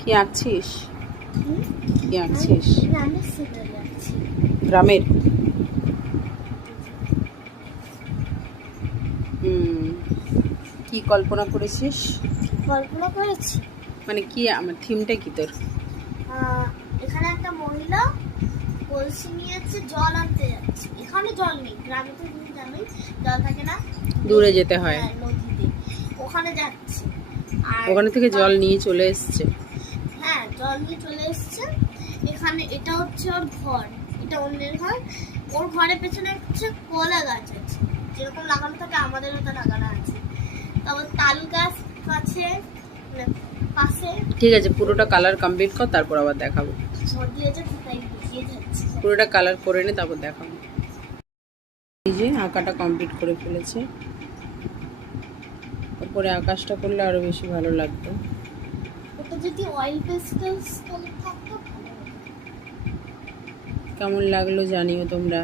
কি আঁকছিস? কি আঁকছিস? গ্রামের। কি কল্পনা করেছিস? কল্পনা করেছি মানে কি, আমার থিমটা কি তোর? এখানে একটা মহিলা কলসি নিয়ে যাচ্ছে, জল আনতে যাচ্ছে। এখানে জল নেই, গ্রামে তো জানোই জল থাকে না, দূরে যেতে হয়। নদীতে ওখানে যাচ্ছে। আর ওখানে থেকে জল নিয়ে চলে এসছে। হ্যাঁ, জল নিয়ে চলে এসছে। এখানে এটা হচ্ছে ওর ঘর, এটা অন্যের ঘর। ওর ঘরের পেছনে হচ্ছে কলা গাছ আছে, যেরকম লাগানো থাকে আমাদের ওটা লাগানো আছে। তারপর তাল গাছ আছে পাশে। ঠিক আছে, পুরোটা কালার কমপ্লিট কর, তারপর আবার দেখাবো। সর্দি হয়েছে তাই ভিজিয়ে যাচ্ছে। পুরোটা কালার করে নে, তারপর দেখাবো। এই যে আঁকাটা কমপ্লিট করে ফেলেছে। তারপরে আকাশটা করলে আরো বেশি ভালো লাগতো। ওটা যদি অয়েল পেস্টেলস কালার থাকতো ভালো হতো। কেমন লাগলো জানিও তোমরা।